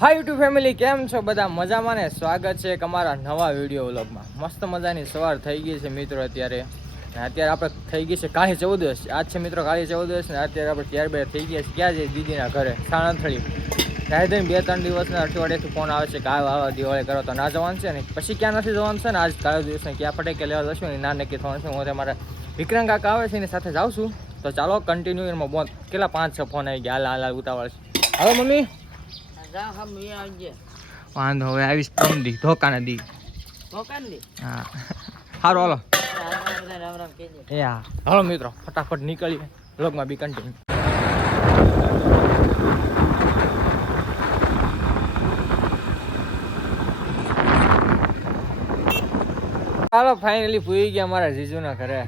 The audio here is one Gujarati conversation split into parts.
હાય યુટ્યુબ ફેમિલી કેમ છો બધા? મજામાં ને? સ્વાગત છે એક અમારા નવા વીડિયો વ્લોગમાં મસ્ત મજાની સવાર થઈ ગઈ છે મિત્રો અત્યારે. અત્યારે આપણે થઈ ગઈ છે કાળી ચૌદશ આજ છે મિત્રો કાળી ચૌદશ ને અત્યારે આપણે ત્યારબાદ થઈ ગયા છે. ક્યાં જઈએ દીદીના ઘરે, સાણંથળી. રાયધન બે ત્રણ દિવસના અઠવાડિયાથી ફોન આવે છે કે આવ દિવાળી કરો તો ના જવાનું છે ને? પછી ક્યાં નથી જવાનું છે ને? આજ કાળો દિવસને ક્યાં ફટાકે લેવા જશું ને? ના નક્કી થવાનું છે. હું મારા વિક્રમ કાકા આવે છે એની સાથે જાઉં છું. તો ચાલો કન્ટિન્યુ એમાં કેટલા? પાંચ, છ ફોન આવી ગયા. હાલ હાલ ઉતાવળ છે. હવે મમ્મી. વાંધો હવે આવીશ પ્રમ દી ધોકાને દી. દી હા. સારું હાલો. એ હા. હાલો મિત્રો ફટાફટ નીકળીએ. બ્લોગમાં બી કન્ટિન્યુ ચાલો ફાઇનલી પૂરી ગયા અમારા જીજુના ઘરે.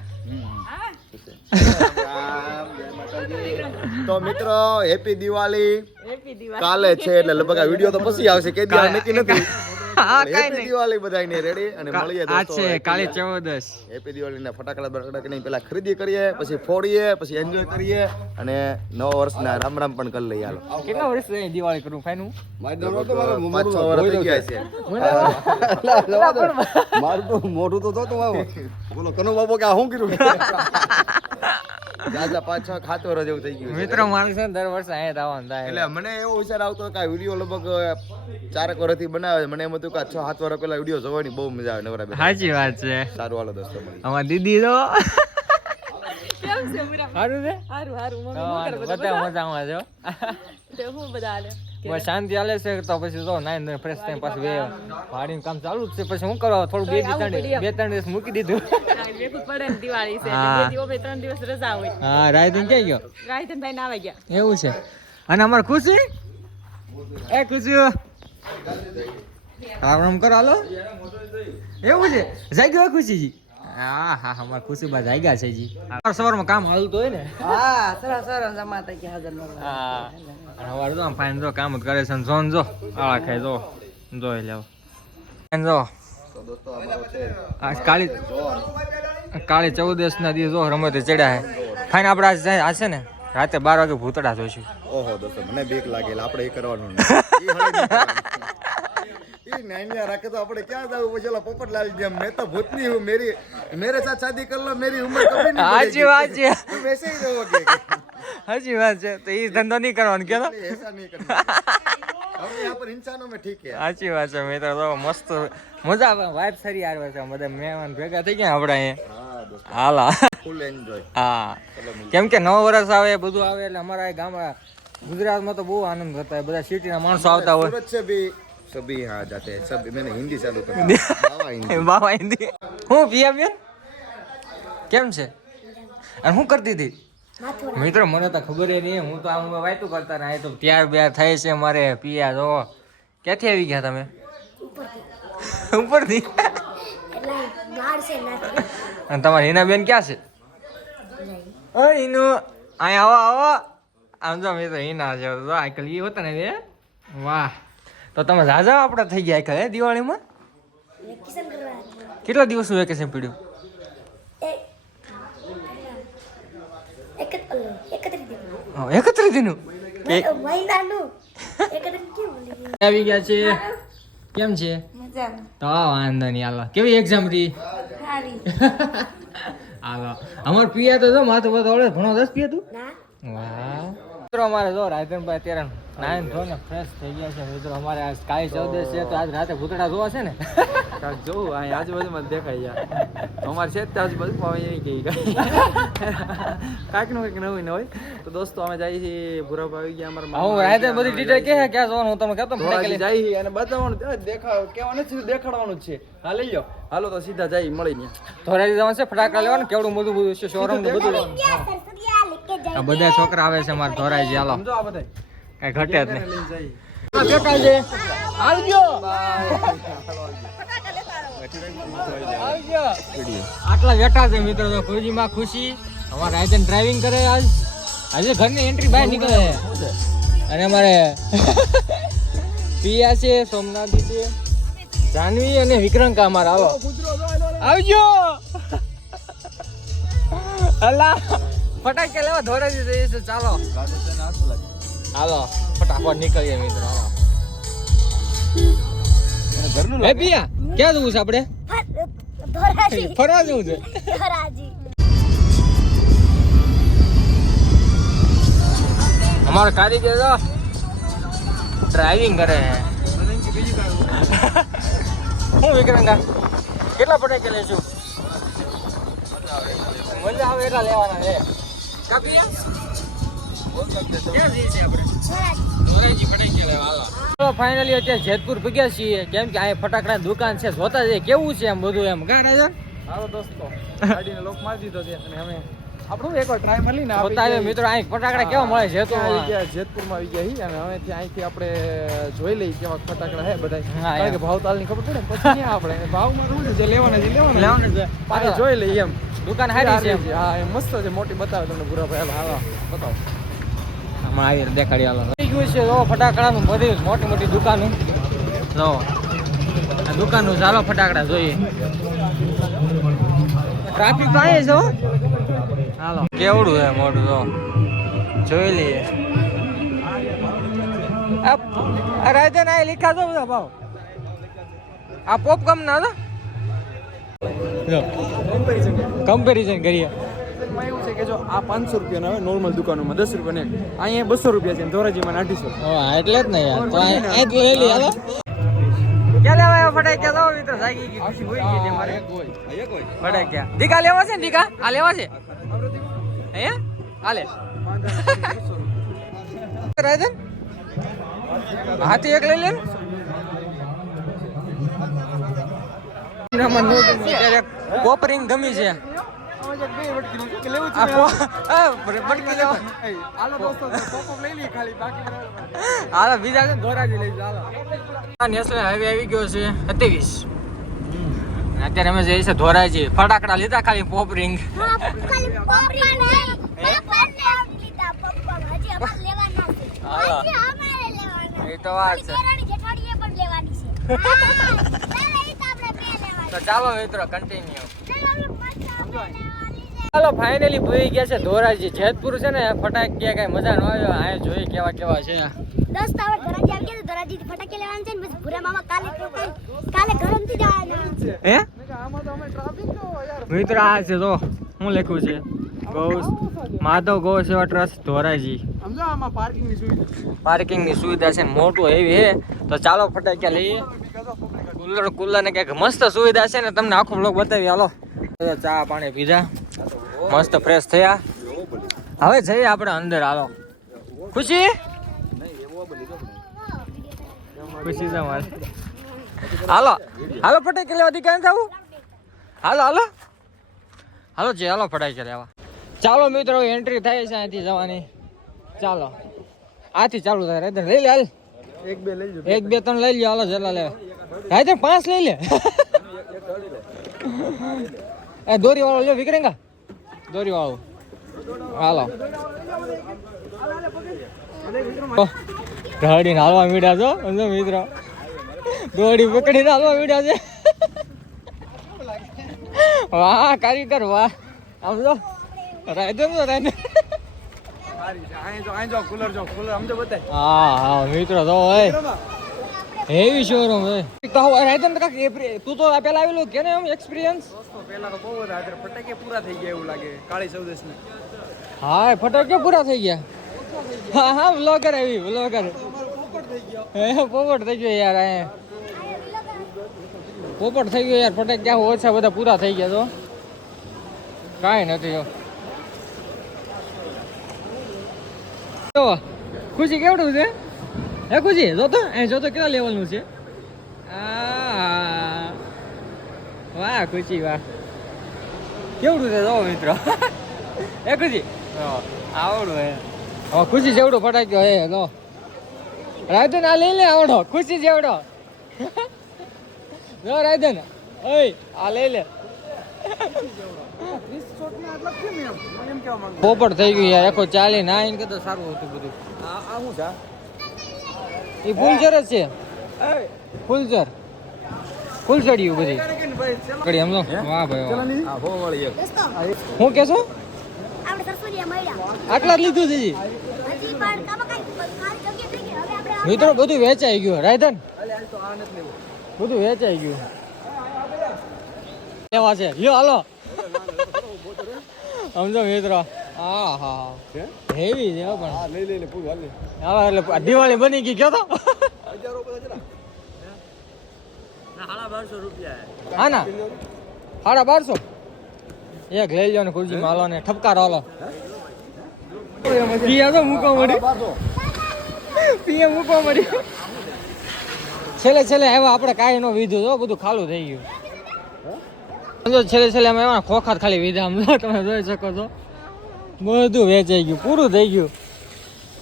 તો મિત્રો હેપી દિવાળી. કાલે છે એટલે લગભગ આ વીડિયો તો પછી આવશે કે દી નક્કી નથી. હા હેપી દિવાળી બધાને રેડી અને મળીએ આ છે કાલે 14 હેપી દિવાળી ના ફટાકડા બટાકડા નહીં પેલા ખરીદી કરીએ પછી ફોડીએ પછી એન્જોય કરીએ અને નવ વર્ષના રામ રામ પણ કરી લઈએ. હાલો. કેટલા વર્ષ થઈ દિવાળી કરું ફાઈનું પાંચ છ વર્ષ થઈ ગયા છે. મારું તો મોઢું તો તો આવો. બોલો કનો બાબો કે આ શું કર્યું? જાજા પાંચ છ ખાતો વર્ષ જેવું થઈ ગયું મિત્રો મારે છે ને દર વર્ષે અહીંયા જ આવવાનું થાય. એટલે મને એવો વિચાર આવતો કે આ વીડિયો લગભગ ચારક વર્ષથી બનાવે છે. મને એમ હતું કે છ સાત વર્ષ પહેલા વીડિયો જોવાની બહુ મજા આવે નવરા સાચી વાત છે. સારું હાલો દોસ્તો. અમાર દીદી તો કેમ છે મુરા સારું છે? હારું હારું. મમ્મી શું કરે બધા બધા? મજામાં છો? તે હું બધા હાલે? બસ શાંતિ હાલે છે તો પછી તો નાઈ ને ફ્રેશ થઈને પાછું બે વાડીનું કામ ચાલુ જ છે. પછી હું કરો થોડું બે ત્રણ બે ત્રણ દિવસ મૂકી દીધું. દિવાળી છે. બે ત્રણ દિવસ રજા હોય. હા રાયતું ક્યાં ગયો? રાયધન ભાઈ ના આવી ગયા. એવું છે. અને અમારે ખુશી? એ ખુશી રામ રામ કરો હાલો. એવું છે. જાગ્યો ગયો ખુશીજી? હા હા અમારે ખુશીબા જાગ્યા છે જી સવાર સવારમાં કામ હાલતું હોય ને. હા સરસ સરસ જમા થઈ ગયા હાજર હા અને અમારે ફાઈન જો કામ જ કરે છે ને જોન જો આળા જો જોઈ લેવો ફાઈન જો. તો દોસ્તો અમારો છે આ કાળી કાળી ચૌદશ ના દિવસ જો રમતે ચડ્યા હે ફાઈન આપણે આ છે ને રાતે બાર વાગે ભૂતડા જોઈશું. ઓહો દોસ્તો મને બીક લાગેલા આપણે એ કરવાનું એ નહીં. હાજી વાત વાત છે. મે તો મસ્ત મજા આવે વાઇબ સારી આવે છે. બધા મહેમાન ભેગા થઈ ગયા આપણે અહીંયા. હાલા. ફૂલ એન્જોય હા. કેમ કે નવ વર્ષ આવે બધું આવે એટલે અમારા ગામમાં ગુજરાતમાં તો બહુ આનંદ થતા બધા સિટીના માણસો આવતા હોય. સુરત ભી सभी यहाँ जाते हैं सब मैंने हिंदी चालू कर दी। बाबा हिंदी બાબા હિન્દી હું પિયા બેન કેમ છે અને હું કરતી હતી મિત્રો મને તો ખબર ય નહીં હું તો આમ વાયતું કરતા ને તો ત્યાર બ્યાર થાય છે મારે પિયા જો ક્યાંથી આવી ગયા તમે ઉપરથી અને તમારી હિના બેન ક્યાં છે ઓય હિનુ અહીંયા આવો આવો આમ જો મેં તો હિના છે તો આઈકલ એ હોતા ને બે વાહ તો તમે રાજા આપણે થઈ ગયા કે હે દિવાળીમાં? કેટલા દિવસનું વેકેશન પડ્યું? એકત્રીસ દિનનું? આવી ગયા છે? કેમ છે? તો વાંધો નહીં હાલો. કેવી એક્ઝામ રહી હાલો. અમાર પિયા તો માથું બધું ઘણો ભણો દસ પિયા તું? વાહ. મિત્રો અમારે જો રાયધનભાઈ અત્યારે નાયન ધો ને ફ્રેશ થઈ ગયા છે. મિત્રો અમારે આજ કાળી ચૌદશ છે તો આજ રાતે ભૂતડા જોવા છે ને? જોવું અહીં આજુબાજુમાં દેખાય જાય અમારે છે જ આજુબાજુ આજુબાજુમાં હવે એ કહી કાંઈકનું કંઈક નવું ન હોય. તો દોસ્તો અમે જઈએ છીએ ભૂરા આવી ગયા અમારા હું રાયધન બધી ડિટેલ કે છે ક્યાં જોવાનું હું તમને કહેતો જઈએ અને બતાવવાનું એ દેખાવ કહેવાનું છે દેખાડવાનું જ છે. હા લઈ લો હાલો તો સીધા જઈ મળી ને ધોરાજી જવાનું છે ફટાકડા લેવાનું કેવડું બધું બધું છે શોરૂમ બધું આ બધા છોકરા આવે છે અમારે ધોરાજી હાલો. સમજો આ બધા. કઈ ઘટે જ નહીં. બેઠા છે. આવજો આવજો આટલા બેઠા છે મિત્રો તો ખુરજીમાં ખુશી. અમારે રાયજન ડ્રાઇવિંગ કરે આજ. આજે ઘરની એન્ટ્રી બહાર નીકળે છે. અને અમારે પિયા છે સોમનાથ છે જાનવી અને વિક્રંકા અમારા આવો આવજો. અલા. ફટાકે લેવા ધોરાજી જઈએ છે ચાલો. હાલો ફટાફટ નીકળીએ મિત્રો હાલો. હે પિયા ક્યાં જવું છે આપણે? ફરવા જવું છે? અમારો કારીગર તો ડ્રાઇવિંગ કરે. હું વિક્રંગા કેટલા પટાકે લેશું મજા આવે એટલા લેવાના છે. છીએ ફાઇનલી અત્યારે જેતપુર ભગ્યા છીએ. કેમ કે અહીંયા ફટાકડા દુકાન છે જોતા જઈએ કેવું છે એમ બધું એમ. કા રાજા હાલો દોસ્તો ગાડીને લોક મારી દીધો છે અને અમે આપણું એકવાર ટ્રાય મળી ને બતાવ્યો મિત્રો અહીં ફટાકડા કેવા મળે છે તો આવી ગયા જેતપુરમાં આવી ગયા હી અને હવે ત્યાં અહીંથી આપણે જોઈ લઈએ કેવા ફટાકડા હે બધા કારણ કે ભાવ તાલની ખબર પડે પછી આપણે? ભાવમાં શું છે લેવાના છે લેવાના લેવાના છે. પાછા જોઈ લઈએ એમ. દુકાન હારી છે હા એ મસ્ત છે મોટી બતાવે તમને પૂરા ભાઈ. હાલો બતાવો. હમણાં આવી દેખાડી હાલો થઈ ગયું છે જો ફટાકડાનું બધી મોટી મોટી દુકાનો. જો આ દુકાનનું ચાલો ફટાકડા જોઈએ. ટ્રાફિક તો આવે છે હો. હાલો. કેવડું છે મોટું તો જોઈ લઈએ. અરે આ લીખા તો બધા ભાવ. આ પોપકોર્ન ના હતા કમ્પેરિઝન કરીએ. એમાં એવું છે કે જો આ પાંચસો રૂપિયાનો આવે નોર્મલ દુકાનોમાં દસ રૂપિયા ને અહીંયા બસો રૂપિયા છે અને ધોરાજીમાં અઢીસો હા એટલે જ ને યાર. તો અહીં જ લઈ લઈએ હાલો. લેવા ફટાક્યા તો મિત્ર ગઈ. ખુશી હોઈ ગઈ છે મારે. ફટાક્યા દીકા લેવા છે ને દીકા? આ લેવા છે? હે હાલે રાજન હાથી એક લઈ લે. ને કોપરિંગ ગમી છે. અત્યારે અમે જઈએ છીએ ધોરાજી. ફટાકડા લીધા ખાલી પોપ રિંગ હા ખાલી પપ્પા નહીં. પપ્પા ને લીધા પપ્પા હજી અમારે લેવાના છે. હાલો. હજી અમારે લેવાના એ તો વાત છે. તો ચાલો મિત્રો કન્ટિન્યુ ચાલો ફાઇનલી ભૂઈ ગયા છે ધોરાજી. જેતપુર છે ને ફટાકિયા કઈ મજા ન આવ્યો આ જોઈએ કેવા કેવા છે. દસ તો ધોરાજી આવી ગયા ધોરાજી ફટાકે લેવાના છે ને પછી ભૂરા મામા કાલે કાલે ગરમથી જવાના હે? આમાં તો અમે ટ્રાફિક જો યાર. મિત્ર આ છે તો હું લખ્યું છે? ગૌ માધવ ગૌ સેવા ટ્રસ્ટ ધોરાજી. સમજો આમાં પાર્કિંગની સુવિધા. પાર્કિંગ સુવિધા છે મોટું એવી હે તો ચાલો ફટાક્યા લઈએ. કુલર કુલર ને કંઈક મસ્ત સુવિધા છે ને તમને આખો બ્લોક બતાવી. હાલો. ચા પાણી પીધા. મસ્ત ફ્રેશ થયા. હવે જઈએ આપણે અંદર, હાલો. ખુશી? ખુશી છે મારે. હાલો. હાલો ફટાકી લેવા દીકા જવું હાલો હાલો. હાલો જે હાલો ફટાકી લેવા. ચાલો, મિત્રો એન્ટ્રી થાય છે અહીંથી જવાની. ચાલો. આથી ચાલુ થાય. રે લઈ લે, હાલ. એક બે લઈ એક બે, ત્રણ લઈ લો હાલો જેટલા રાઈદર પાંચ લઈ લે. એ દોરી વાળો લ્યો વિક્રેંગા. દોરી વાળો હાલો ગાડીને હાલવા મીડ્યા છો? સમજો મિત્રો દોડી પકડીને હાલવા મીડ્યા છે. વાહ કારીગર વાહ. આમ જો કુલર સમજો બતાય હા હા મિત્રો તો હોય. હેવી શોરૂમ હે તો હવે રાઈતન કાક તું તો આ પેલા આવેલું કે ને એમ એક્સપિરિયન્સ દોસ્તો પહેલા તો બહુ હતા અત્યારે ફટાકે પૂરા થઈ ગયા એવું લાગે કાળી ચૌદશ ને હા ફટાકે પૂરા થઈ ગયા. હા હા વ્લોગર આવી વ્લોગર હે પોપટ થઈ ગયો યાર આ પોપટ થઈ ગયો યાર ફટાક ક્યાં ઓછા બધા પૂરા થઈ ગયા તો. કાંઈ નથી ખુશી કેવડું છે? હે ખુશી જો તો એ જો તો કેટલા લેવલનું છે? આ વાહ ખુશી વાહ. કેવડું છે જો મિત્રો. હે ખુશી? આવડું હે હા ખુશી જેવડો ફટાક્યો હે લો રાયધન આ લઈ લે આવડો ખુશી જેવડો. જો રાયધન. ઓય આ લઈ લે. પોપટ થઈ ગયું યાર આખો ચાલી ના એને કરતા સારું હતું બધું. આ હું આ? એ ફૂલઝર જ છે. ફૂલઝર. ફૂલ ફૂલચડિયું બધી. કડી સમજો વાહ ભાઈ હું કે આપણે આટલા જ લીધું છે જી. હજી પણ કામાં કાંઈ ખાલી જગ્યા થઈ ગઈ હવે આપણે મિત્રો બધું વેચાઈ ગયું. રાયધન? હાલે, હાલ તો આ નથી લેવું. બધું વેચાઈ ગયું. એવા છે? લ્યો હાલો. સમજો મિત્રો. હા હા હેવી છે હો પણ. લઈ લઈને પૂરું હાલ હાલો એટલે દિવાળી બની ગઈ કયો તો. હા ના. સાડા બારસો? એક લઈ લો ને ખુરશી હાલો ને ઠપકારો હાલો પિયા તો મૂકવા મળી. પિયા મૂકવા મળી. છેલ્લે છેલ્લે આવ્યા આપણે કાંઈ નો વિધું તો બધું ખાલું થઈ ગયું. છેલ્લે છેલ્લે અમે એમાં ખોખાર ખાલી વીધા. તમે જોઈ શકો છો. બધું વેચાઈ ગયું, પૂરું થઈ ગયું.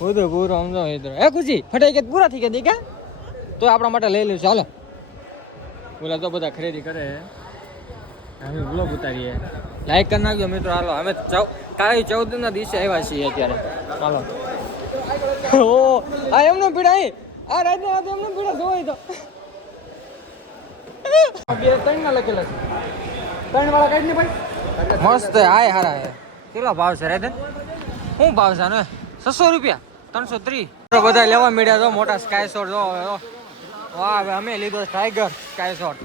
બધું પૂરું સમજો મિત્રો એ ખુશી, ફટાઈ કે પૂરા થઈ ગયા દીકા તો આપણા માટે લઈ લઈશું ચાલો બોલા તો બધા ખરીદી કરે. અમે બ્લોગ ઉતારીએ. લાઈક કરી નાખજો મિત્રો, હાલો. અમે ચૌ- કાળી ચૌદ ના દિવસે આવ્યા છીએ અત્યારે. ચાલો ઓ, આ એમનો પીડા આ રાતે રાતે એમનો પીડા જોવાય તો. બે ત્રણ ના લખેલા છે. ત્રણ વાળા કઈ ને ભાઈ. મસ્ત, હાય, હારા હે. કેટલો ભાવ છે રેદન શું ભાવ છે ને છસો રૂપિયા? ત્રણસો ત્રીસ? બધા લેવા મળ્યા તો મોટા સ્કાય શોટ જો. વાહ, હવે અમે લીધો ટાઈગર સ્કાય શોટ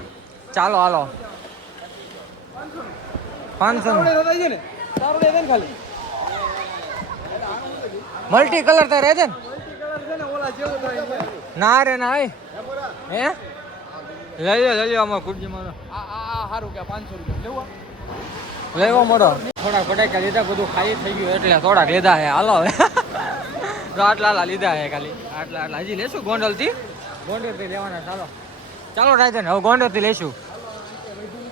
ચાલો, હાલો. પાંચસો મલ્ટી કલર તો રહે છે ને રે, ના હે. લઈ લો લઈ લો પાંચસો રૂપિયા. લેવો મોડો. થોડાક ફટાકા લીધા બધું ખાઈ થઈ ગયું એટલે થોડાક લીધા હે હાલો હવે. આટલા આટલા લીધા હે ખાલી. આટલા આટલા. હજી લેશું ગોંડલથી ગોંડલથી લેવાના ચાલો. ચાલો રાયતન હવે ગોંડલથી લેશું.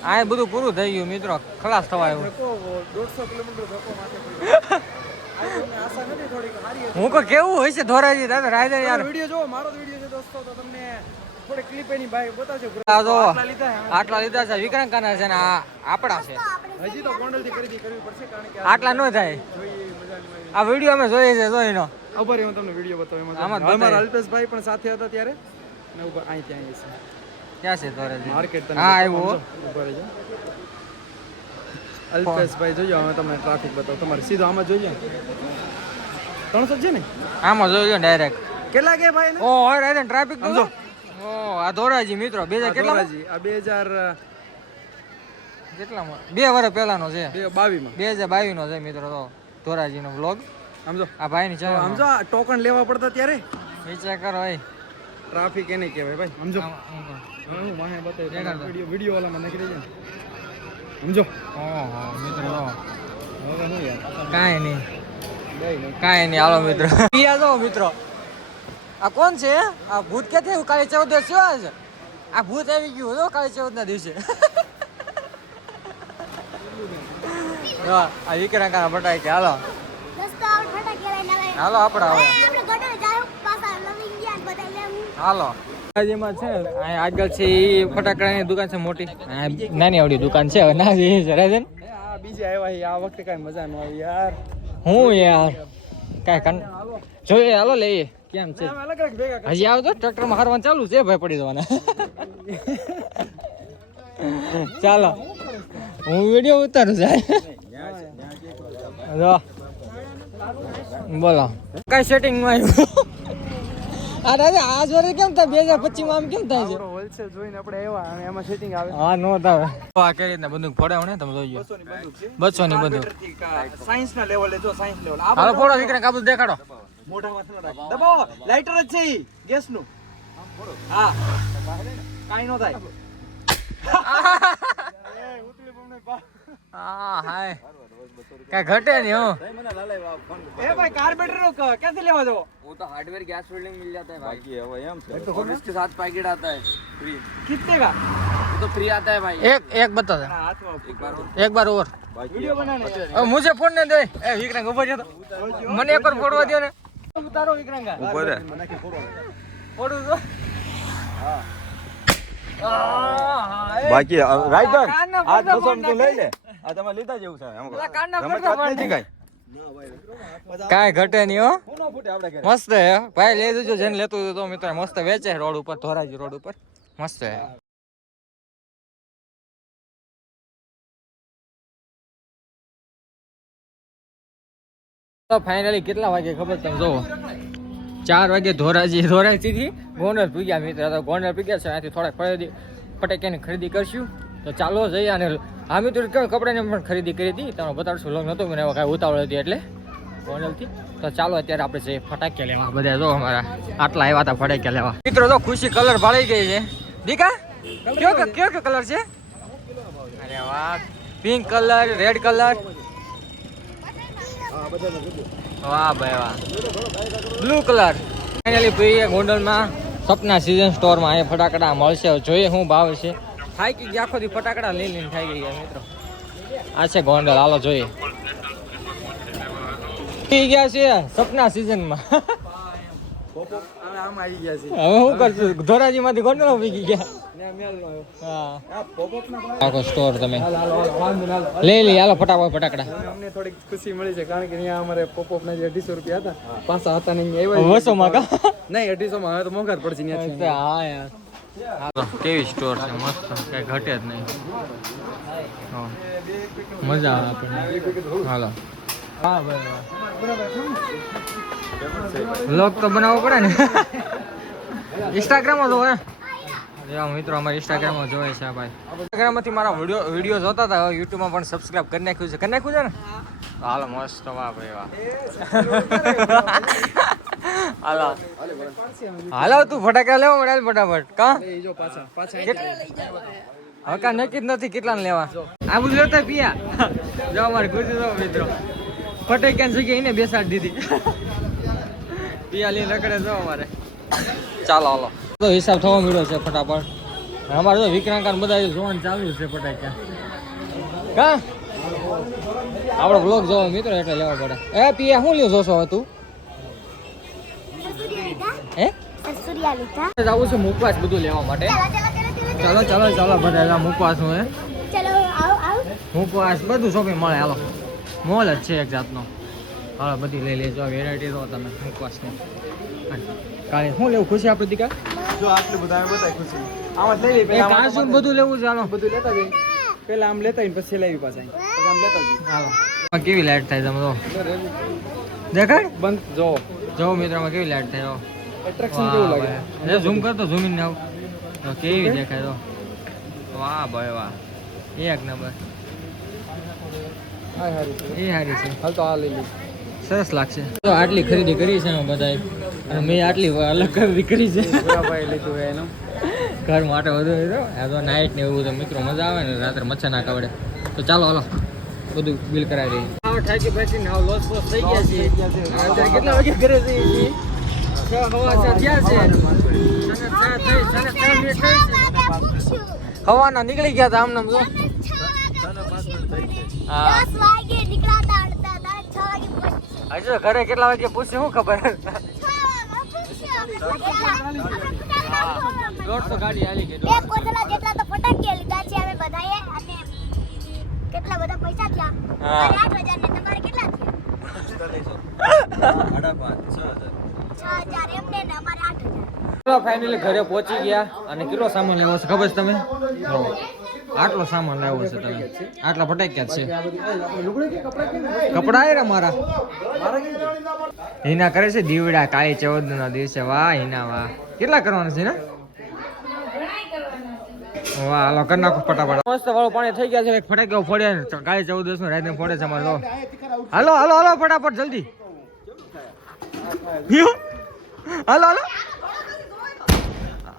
આ બધું પૂરું થઈ ગયું મિત્રો. ખલાસ થવા આવ્યું હું કો કેવું હોય છે ધોરાજી દાદા? રાયતન યાર. વીડિયો જો મારો વીડિયો છે દોસ્તો તો તમને થોડી ક્લિપ એની ભાઈ બતાવજો આ જો લીધા આટલા લીધા છે વિક્રાંકાના છે ને આ આપણા છે. હજી તો ગોંડલથી ખરીદી કરવી પડશે કારણ કે આટલા ન થાય. આ વીડિયો અમે જોઈએ છે જોઈ નો ઊભા હું તમને વીડિયો બતાવું એમાં અમારા અલ્પેશભાઈ પણ સાથે હતા ત્યારે. ને ઉપર અહીં ત્યાં છે ક્યાં છે ધોરાજી માર્કેટ હા આવ્યો. ઉપર અલ્પેશભાઈ જોજો અમે તમને ટ્રાફિક બતાવો. તમારે સીધો આમાં જોઈએ ત્રણસો છે ને? આમાં જોઈ લો ડાયરેક્ટ કેટલા કે ભાઈ ઓ હોય ટ્રાફિક તો ઓ આ ધોરાજી મિત્રો. બે હજાર કેટલા આ બે હજાર કેટલામાં? બે વર્ષ પહેલાનો છે. બે બાવીમાં બે હજાર બાવીસ નો છે મિત્રો તો ધોરાજી નો બ્લોગ સમજો આ ભાઈ ની સમજો આ ટોકન લેવા પડતા ત્યારે? વિચાર કરો ભાઈ. ટ્રાફિક એને કહેવાય ભાઈ. સમજો હું વાહે બતાવી. વીડિયો વીડિયો વાળામાં નાખી દેજો સમજો ઓહો મિત્રો. હવે હું યાર? કાંઈ નહીં. નહીં. કાંઈ નહીં. હાલો મિત્રો. પિયા જો મિત્રો. આ કોણ છે? આ ભૂત કે થયું કાલે ચૌદ છે? આ ભૂત આવી ગયું હતો કાલે ચૌદ ના દિવસે. આ વિક્રાંકાના બટાઈ કે હાલો. રસ્તો આવડ ફટાકે આવે. હાલો આપણે હવે. હાલો. જેમાં છે અહીંયા આગળ છે એ ફટાકડાની દુકાન છે મોટી. નાની આવડી દુકાન છે હવે ના જઈએ છે રાજન આ બીજે આવ્યા છે, આ વખતે કાંઈ મજા ન આવી યાર. હું યાર કાંઈ કન જોઈએ હાલો લઈએ. કેમ છે? હજી હજી આવતો ટ્રેક્ટરમાં હારવાનું ચાલુ છે ભાઈ પડી જવાના. ચાલો. હું વીડિયો ઉતારું જાય બોલો. કઈ સેટિંગમાં આવ્યું? આ દાદા આ જોરે કેમ થાય? બે હજાર પચીસમાં આમ કેમ થાય છે? હોલસેલ જોઈને આપણે આવ્યા અને એમાં સેટિંગ આવે. હા નો થાય. આ કઈ રીતના બંદૂક ફોડાવ ને તમે જોઈ બસો ની બંદૂક સાયન્સ ના લેવલે જો સાયન્સ લેવલ હાલો ફોડો વિક્રમ કાબુ દેખાડો. મોઢા માં ન રાખો દબાવો લાઇટર જ છે ઈ ગેસ નું હા કાઈ નો થાય હા હાય કઈ ઘટે નહીં હો એ ભાઈ કાર્બેટર નો ક- ક્યાંથી લેવા જવો वो तो हार्डवेयर गैस वेल्डिंग मिल जाता है भाई બાકી હવે એમ છે और इसके साथ पैकेट आता है फ्री કિતને કા वो तो फ्री आता है भाई एक एक बता दे ના, હાથમાં एक बार और एक बार और વિડિયો બનાને अब मुझे फोड़ने दे ए विक्रांत ऊपर जा तो મને એક વાર ફોડવા દો ને ઉતારો ઉપર તો. બાકી રાઈટ કાનના આ પડદા તું લઈ લે. આ તમે લીધા જેવું છે. એમ કાંઈ. કાંઈ ઘટે નહીં હો. મસ્ત હે. ભાઈ લઈ દેજો જેને લેતું હતું તો મિત્ર મસ્ત વેચે રોડ ઉપર ધોરાજી રોડ ઉપર. મસ્ત હે ફાઇનલી કેટલા વાગે ખબર તમે જોવો ચાર વાગે ધોરાજી ધોરાજીથી ગોનર પૂગ્યા મિત્ર. તો ગોનર પૂગ્યા છે અહીંયાથી થોડાક ખરીદી ફટાક્યાની ખરીદી કરશું. તો ચાલો જઈએ અને હા મિત્રો કપડાની પણ ખરીદી કરી હતી? તમે બતાડશું લોક નહોતું મને કાંઈ ઉતાવળ હતી એટલે ગોંડલથી. તો ચાલો અત્યારે આપણે જઈએ ફટાક્યા લેવા. બધા જો અમારા આટલા આવ્યા હતા ફટાક્યા લેવા. મિત્રો તો ખુશી કલર ભાળી ગઈ છે. દીકા કયો કયો કલર છે? અરે વાહ. Pink colour, red colour. વાહ ભાઈ વાહ. બ્લુ કલર ફાઇનલી પીએ ગોંડલમાં. સપના સિઝન સ્ટોરમાં એ ફટાકડા મળશે. જોઈએ શું ભાવ છે. થાય કે આખો દી ફટાકડા લઈ લઈને થઈ ગયા મિત્રો? આ છે ગોંડલ. હાલો જોઈએ. ગયા છે સપના સિઝનમાં હવે શું કરશું? ગોંડલ ગયા. આખો સ્ટોર તમે. લઈ લઈ હાલો ફટાફટ ફટાકડા. અમને- થોડીક ખુશી મળી છે કારણ કે અહીંયા અમારે પોપઅપ ના જે અઢીસો રૂપિયા હતા પાછા હતા ને આવ્યા. વસો માં કા? નહીં અઢીસો માં હવે તો મોંઘા જ પડશે. હા યાર. કેવી સ્ટોર છે? મસ્ત કઈ ઘટે જ નહીં. હા. મજા આવે હાલો. હા ભાઈ વ્લોગ તો બનાવવો પડે ને? ઇન્સ્ટાગ્રામમાં જોવે જો મિત્રો, અમારે ઇન્સ્ટાગ્રામમાં જોવે છે ભાઈ. ઇન્સ્ટાગ્રામમાંથી મારા વીડિયો જોતા હતા યુટ્યુબમાં પણ સબસ્ક્રાઇબ કરી નાખ્યું છે. કરી નાખ્યું છે ને? હાલ, મસ્ત વાહ ભાઈ વાહ. હાલો. હાલો, તું ફટાકા લેવો મળે ફટાફટ. કા? એ જો પાછા પાછા હવે કા નક્કી જ નથી કેટલા લેવા. આ બધું લેતા પિયા. જો અમારે ગુજુ જો મિત્રો. ફટાક્યા જગ્યાએ એને બેસાડી દીધી. પિયાલી રખડે જો અમારે. ચાલો હાલો. તો હિસાબ થવા મળ્યો છે ફટાફટ. અમારે તો વિક્રાંકાન બધા જોવાનું ચાલુ છે ફટાક્યા કા? આપણો બ્લોગ જોવો મિત્રો એટલે લેવા પડે. એ પિયા શું લ્યો જોશો તું? હે? જવું છે મુકવાસ બધું લેવા માટે. ચાલો ચાલો ચાલો બધા મુકવાસ હું મુકવાસ બધું શોપિંગ મળે હાલો. મોલ જ છે એક જાતનો. હા બધી લઈ લેજો. વેરાયટી તો તમે મુકવાસની કાલે શું લેવું? ખુશી આપણે દીકા જો આટલું બધા બતાય ખુશી. આમાં લઈ લઈ એ કાચું બધું લેવું ચાલો બધું લેતા જઈ પહેલા આમ લેતા જઈને પછી લેવી પાછા આમ લેતા જઈ હાલો. કેવી લાઈટ થાય તમે તો? દેખાડ બંધ જો. જો મિત્રોમાં કેવી લાઈટ થાય એટ્રેક્શન કેવું લાગે? ઝૂમ કરતો ઝૂમ ઇન આવ. કેવી દેખાય તો વાહ ભાઈ વાહ. એક નંબર હા હારી છે. એ સારી છે હાલ તો આ લઈ સરસ લાગશે. તો આટલી ખરીદી કરી છે ને બધાએ. અને મેં આટલી અલગ ખરીદી કરી છે. ભાઈ લીધું હોય એનું. ઘર માટે વધુ આ તો નાઇટ ને એવું તો મિત્રો મજા આવે ને રાત્રે મચ્છર ના કવડે. તો ચાલો હાલો. બધું બિલ કરાવી દઈએ. ઠાકી પછી હાવ લોસ પોસ થઈ ગયા છે કેટલા વાગે ઘરે જઈએ છીએ? હવાના નીકળી ગયા હતા આમને નામ જો હા દસ વાગે નીકળાતા અડધા હતા છ વાગે પહોંચ્યા. હજુ ઘરે કેટલા વાગે પૂછ્યું શું ખબર? છ વાગે પહોંચ્યા. દોઢસો ગાડી હાલી ગઈ બે કોથળા જેટલા તો ફટાકિયા લીધા છે અમે બધાએ. અને કેટલા બધા પૈસા થયા? હા. આઠ હજાર ને તમારે કેટલા થયા? છ હજાર એમને અમારે આઠ ફાઇનલી ઘરે પહોંચી ગયા. અને કેટલો સામાન લેવો છે ખબર છે તમે આટલો સામાન લેવો છે તમે આટલા ફટાક્યા છે. કપડા રે મારા. હિના કરે છે દીવડા કાળી ચૌદ ના દિવસે. વાહ હિના વાહ. કેટલા કરવાના છે ને વાહ હાલો કરી નાખો ફટાફટ. મસ્ત વાળો પાણી થઈ ગયા છે. એક ફટાક્યો ફોડે ને કાળી ચૌદ દિવસ રાતને રાતે ફોડે છે અમારે જો. હાલો હાલો હાલો ફટાફટ જલ્દી. હાલો હાલો.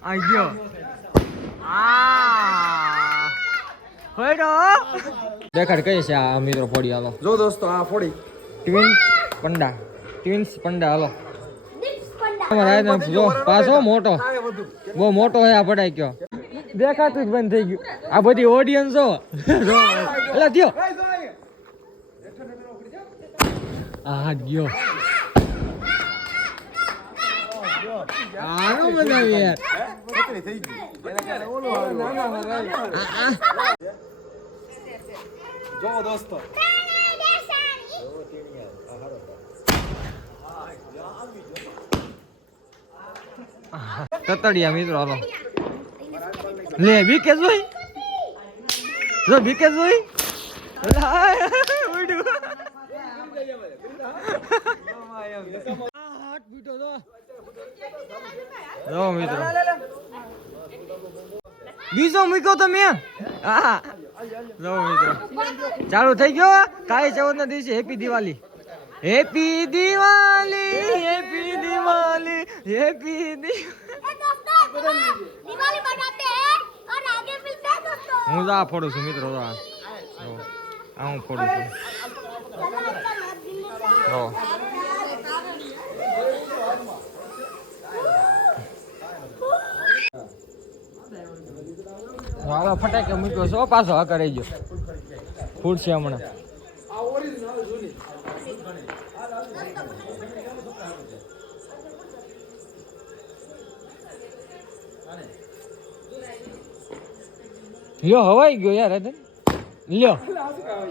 આ ગયો આ. દેખાડ કઈ છે આ મિત્રો ફોડી હાલો. જો દોસ્તો આ ફોડી. Twin panda. ટ્વિન્સ પંડા હાલો. જો પાછો મોટો. બહુ મોટો હે આ પડાઈ ગયો દેખાતું જ બંધ થઈ ગયું. આ બધી ઓડિયન્સો એટલે થયો આ ગયો. આનો મજા યાર. જો દોસ્તો. તતડિયા મિત્રો હાલો. લે બીકે જોઈ જો બીકે જોઈ લાય, ઉડ્યું. આ હાથ પીટો તો જો મિત્રો. બીજો મૂક્યો તો મેં. હા જો મિત્રો. ચાલુ થઈ ગયો કાલે ચૌદ ના દિવસે happy Diwali happy Diwali happy Diwali happy હું જા આ ફોડું છું મિત્રો આ. હું ફોડું છું. હાલો ફટાકે મૂક્યો છો પાછો આ કરી ગયો ફૂટશે હમણાં. લ્યો હવાઈ ગયો યાર રતન લ્યો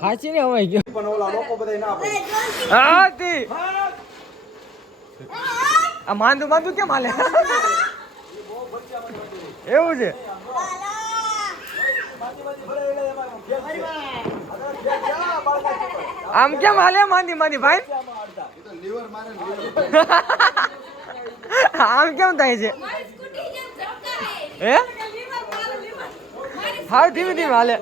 હાચી ને હવાઈ ગયો. પણ ઓલા લોકો બધા ના આપે હા તી આ માંદુ માંદુ કેમ હાલે? એવું છે. આમ કેમ હાલે માંદી માંદી, ભાઈ. આમ કેમ થાય છે? હે? હા ધીમે ધીમે હાલે.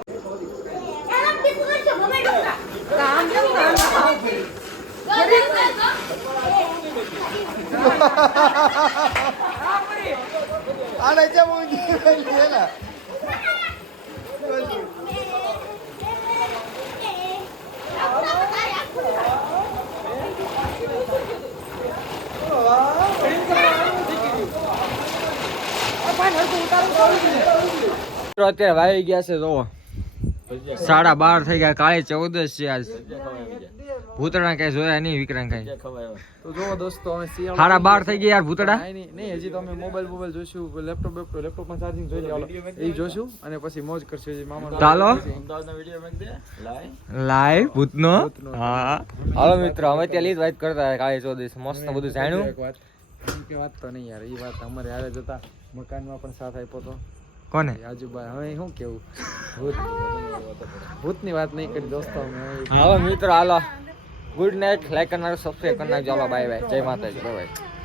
આને કેમ ઊંઘી ગયેલી છે ને? મિત્રો અત્યારે વાવી ગયા છે તો સાડા બાર થઈ ગયા કાલે ચૌદસ છે આજ. ભૂતડા કઈ જોયા નહીં વિક્રાંત કઈ. તો જો દોસ્તો અમે સાડા બાર થઈ ગયા યાર ભૂતડા નહીં હજી તો અમે મોબાઈલ મોબાઈલ જોઈશું લેપટોપ લેપટોપ લેપટોપમાં ચાર્જિંગ જોઈ લેવાનું. એ જોશું અને પછી મોજ કરશું મામા ચાલો. લાઈવ ભૂતનો? હા. હાલો મિત્રો અમે ત્યાં લીધ વાત કરતા હતા કાલે ચૌદસ મસ્ત બધું જાણ્યું? એક વાત કે વાત તો નહીં યાર એ વાત અમારે હારે જતા મકાનમાં પણ સાથ આપ્યો તો કોને? આજુબાજુ હવે શું કેવું? ભૂત ભૂતની વાત નહીં કરી, દોસ્તો હવે મિત્રો, હાલો. ગુડ નાઇટ લાઈક કરનાર સબસ્ક્રાઈબ કરનાર ચાલો બાય બાય જય માતાજી. Bye bye